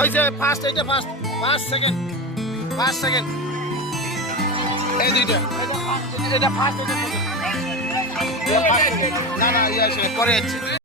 হয়েছে ফার্স্ট, এটা first, first second, first second, এই দুইটা, এটা ফার্স্ট, এটা সেকেন্ড, না না ইয়ে পরে যাচ্ছে।